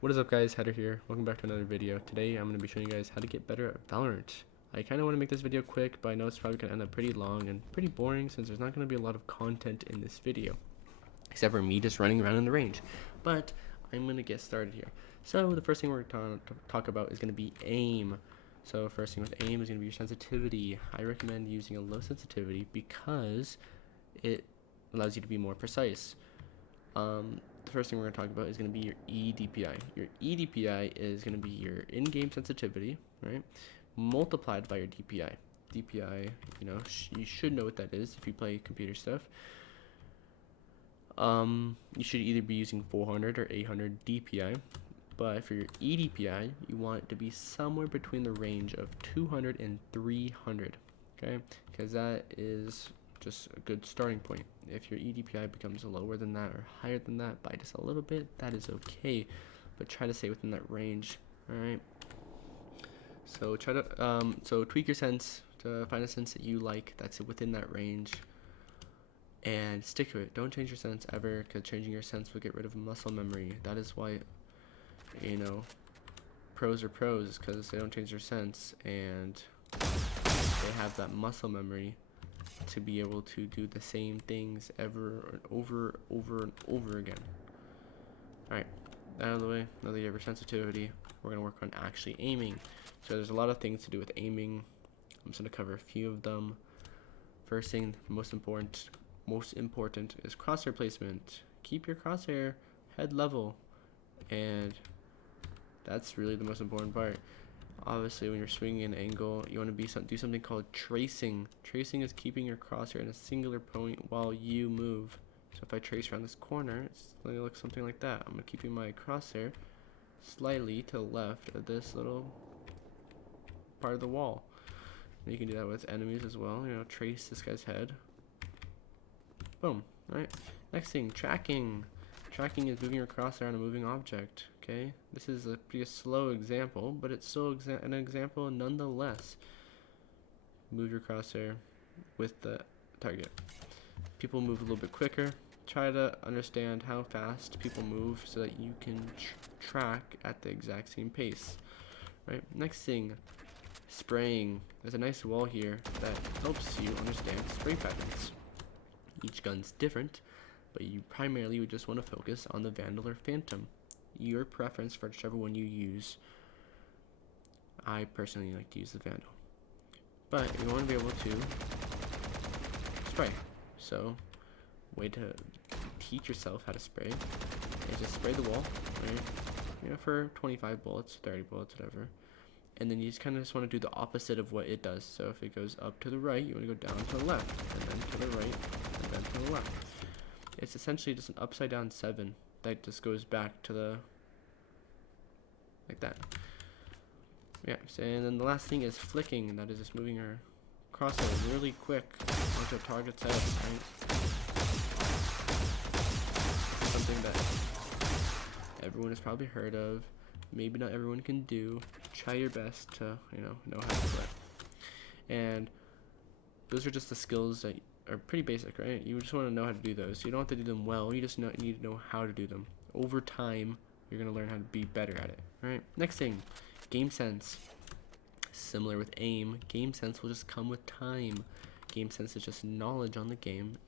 What is up, guys? Header here. Welcome back to another video. Today I'm going to be showing you guys how to get better at Valorant. I kind of want to make this video quick, but I know it's probably going to end up pretty long and pretty boring since there's not going to be a lot of content in this video, except for me just running around in the range. But I'm going to get started here. So the first thing we're going to talk about is going to be aim. So first thing with aim is going to be your sensitivity. I recommend using a low sensitivity because it allows you to be more precise. The first thing we're going to talk about is going to be your EDPI. Your EDPI is going to be your in-game sensitivity, right, multiplied by your DPI. DPI, you should know what that is if you play computer stuff. You should either be using 400 or 800 DPI, but for your EDPI, you want it to be somewhere between the range of 200 and 300, okay, because that is just a good starting point. If your EDPI becomes lower than that or higher than that by just a little bit, that is okay, but try to stay within that range. All right, so try to tweak your sense to find a sense that you like that's within that range and stick to it. Don't change your sense ever, because changing your sense will get rid of muscle memory. That is why pros are pros, because they don't change their sense and they have that muscle memory to be able to do the same things over and over again. Alright, out of the way. Now that you have your sensitivity, we're going to work on actually aiming. So there's a lot of things to do with aiming. I'm just going to cover a few of them. First thing, most important is crosshair placement. Keep your crosshair head level, and that's really the most important part. Obviously, when you're swinging an angle, you want to do something called tracing. Tracing is keeping your crosshair in a singular point while you move. So if I trace around this corner, it's going to look something like that. I'm keeping my crosshair slightly to the left of this little part of the wall. And you can do that with enemies as well. Trace this guy's head. Boom. Alright. Next thing, tracking. Tracking is moving your crosshair on a moving object. Okay, this is a pretty slow example, but it's still an example nonetheless. Move your crosshair with the target. People move a little bit quicker. Try to understand how fast people move so that you can track at the exact same pace. Right. Next thing, spraying. There's a nice wall here that helps you understand spray patterns. Each gun's different, but you primarily would just want to focus on the Vandal or Phantom. Your preference for whichever one you use. I personally like to use the Vandal, but you want to be able to spray. So, way to teach yourself how to spray is just spray the wall, right? For 25 bullets, 30 bullets, whatever. And then you just kind of want to do the opposite of what it does. So if it goes up to the right, you want to go down to the left, and then to the right, and then to the left. It's essentially just an upside down 7 that just goes back to the like that. Yeah, so, and then the last thing is flicking, and that is just moving our crosshair really quick onto a target's head, right? Something that everyone has probably heard of, maybe not everyone can do. Try your best to know how to do it. And those are just the skills that are pretty basic, right? You just want to know how to do those. You don't have to do them well, you just need to know how to do them. Over time, you're going to learn how to be better at it, right? Next thing, game sense. Similar with aim, game sense will just come with time. Game sense is just knowledge on the game,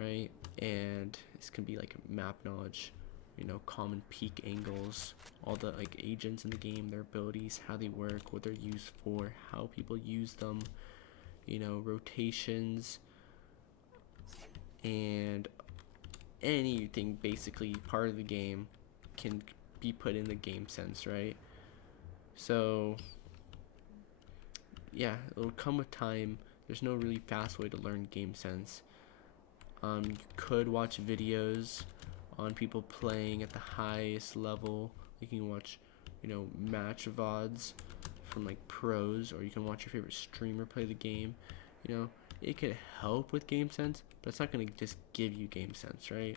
right? And this can be like map knowledge, common peak angles, all the agents in the game, their abilities, how they work, what they're used for, how people use them, rotations, and anything basically part of the game can be put in the game sense, right? So yeah, it'll come with time. There's no really fast way to learn game sense. You could watch videos on people playing at the highest level. You can watch match VODs from pros, or you can watch your favorite streamer play the game. It could help with game sense, but it's not going to just give you game sense, right?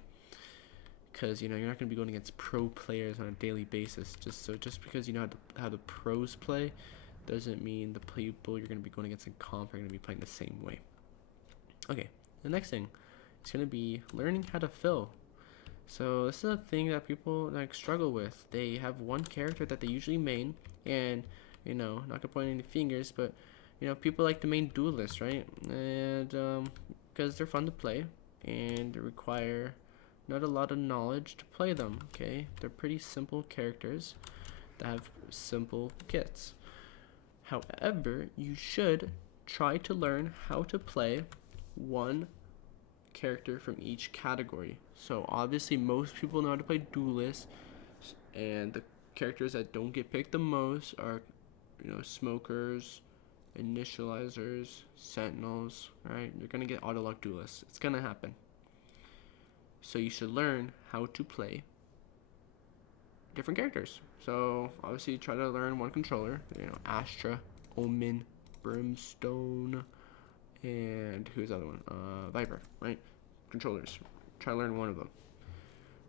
Because you're not going to be going against pro players on a daily basis. Just because you know how the pros play doesn't mean the people you're going to be going against in comp are going to be playing the same way. Okay, the next thing is going to be learning how to fill. So this is a thing that people like struggle with. They have one character that they usually main, and not gonna point any fingers, but people like to main duelists, right? And because they're fun to play, and they require not a lot of knowledge to play them. Okay, they're pretty simple characters that have simple kits. However, you should try to learn how to play one character from each category. So obviously most people know how to play duelists, and the characters that don't get picked the most are smokers, initializers, sentinels, right? You're gonna get auto lock duelists. It's gonna happen. So you should learn how to play different characters. So obviously try to learn one controller, Astra, Omen, Brimstone, and who's the other one? Viper, right? Controllers. Try to learn one of them.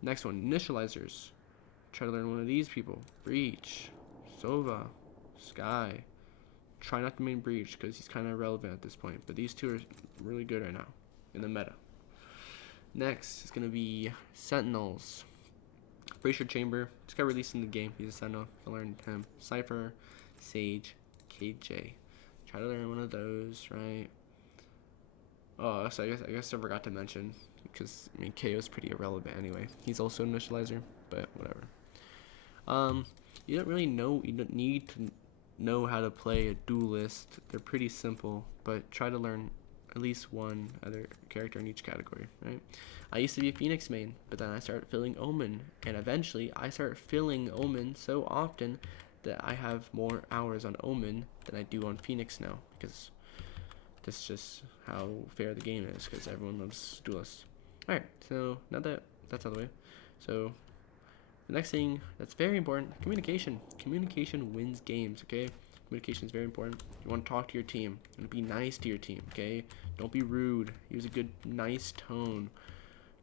Next one, initializers. Try to learn one of these people. Breach, Sova, Sky. Try not to main Breach because he's kind of irrelevant at this point. But these two are really good right now in the meta. Next is going to be Sentinels. Bracer Chamber just got released in the game. He's a Sentinel. I learned him. Cypher, Sage, KJ. Try to learn one of those, right? Oh, so I guess I forgot to mention, because KO is pretty irrelevant anyway. He's also an initializer, but whatever. You don't need to know how to play a duelist. They're pretty simple, but try to learn at least one other character in each category, right? I used to be a Phoenix main, but then I started filling Omen, and eventually I started filling Omen so often that I have more hours on Omen than I do on Phoenix now, because that's just how fair the game is, because everyone loves duelists. Alright, so now that that's out of the way, so the next thing that's very important, communication. Communication wins games, okay? Communication is very important. You want to talk to your team and be nice to your team, okay? Don't be rude. Use a good, nice tone.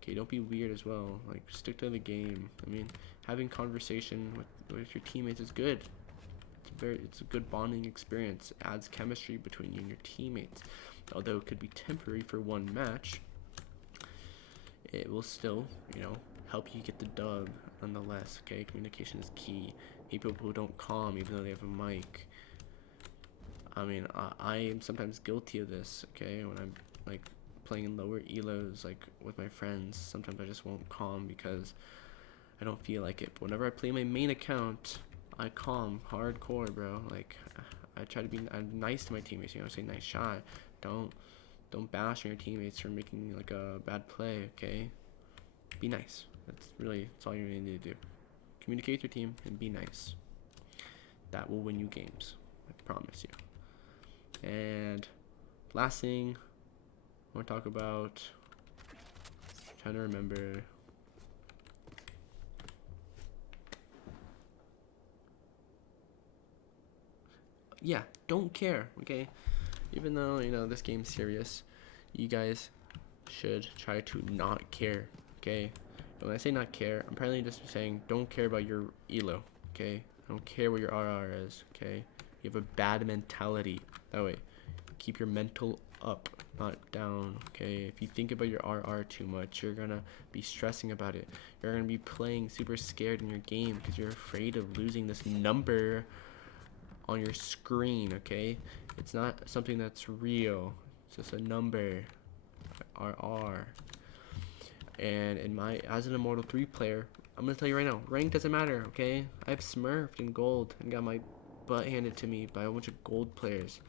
Okay, don't be weird as well. Like, stick to the game. I mean, having conversation with your teammates is good. It's a good bonding experience. It adds chemistry between you and your teammates. Although it could be temporary for one match, it will still, help you get the dub nonetheless. Okay, communication is key. People who don't calm even though they have a mic. I mean, I am sometimes guilty of this. Okay, when I'm like playing in lower elos, like with my friends, sometimes I just won't calm because I don't feel like it. But whenever I play my main account, I calm hardcore, bro. Like I try to be nice to my teammates. Say nice shot. Don't bash on your teammates for making like a bad play. Okay, be nice. That's all you really need to do. Communicate with your team and be nice. That will win you games. I promise you. And last thing I want to talk about. Trying to remember. Yeah, don't care, okay? Even though, this game's serious, you guys should try to not care, okay? And when I say not care, I'm probably just saying don't care about your elo, okay? I don't care what your RR is, okay? You have a bad mentality. That way, keep your mental up, not down, okay? If you think about your RR too much, you're gonna be stressing about it. You're gonna be playing super scared in your game because you're afraid of losing this number on your screen, okay? It's not something that's real. It's just a number, RR. And as an Immortal 3 player, I'm gonna tell you right now, rank doesn't matter, okay? I've smurfed in gold and got my butt handed to me by a bunch of gold players.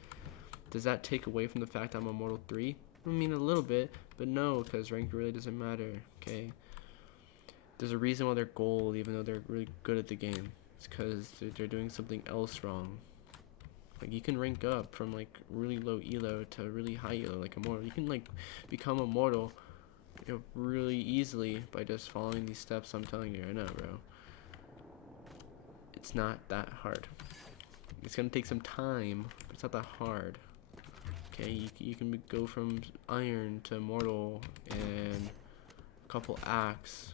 Does that take away from the fact I'm Immortal 3? I mean, a little bit, but no, because rank really doesn't matter, okay? There's a reason why they're gold, even though they're really good at the game. It's because they're doing something else wrong. Like, you can rank up from like really low elo to really high elo, like Immortal. You can like become Immortal really easily by just following these steps I'm telling you right now, bro. It's not that hard. It's gonna take some time, but it's not that hard. Okay, you can go from Iron to Immortal in a couple acts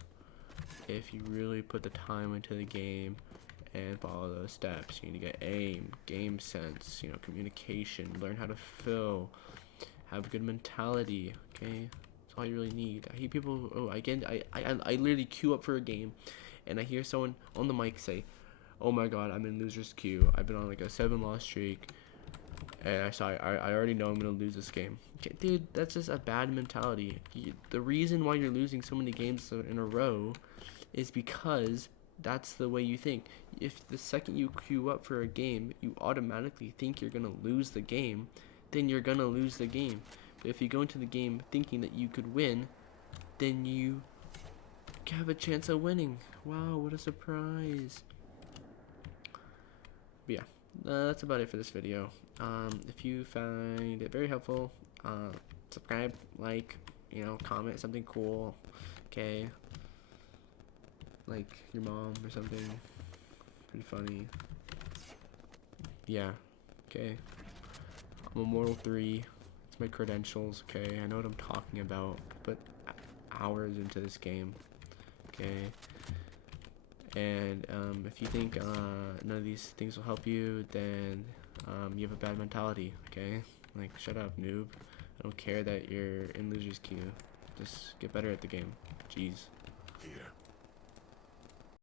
if you really put the time into the game and follow those steps. You need to get aim, game sense, communication, learn how to fill, have a good mentality, okay? That's all you really need. I hate people who, oh, I literally queue up for a game, and I hear someone on the mic say, oh my god, I'm in loser's queue. I've been on like a 7-loss streak, and I already know I'm gonna lose this game. Okay, dude, that's just a bad mentality. The reason why you're losing so many games in a row is because that's the way you think. If the second you queue up for a game, you automatically think you're gonna lose the game, then you're gonna lose the game. But if you go into the game thinking that you could win, then you have a chance of winning. Wow, what a surprise. But yeah, that's about it for this video. If you find it very helpful, subscribe, like, comment something cool, okay, like your mom or something pretty funny. Yeah, okay. I'm Immortal 3. It's my credentials, okay. I know what I'm talking about, but hours into this game, okay. And if you think none of these things will help you, then you have a bad mentality, okay? Like, shut up, noob. I don't care that you're in loser's queue. Just get better at the game. Jeez.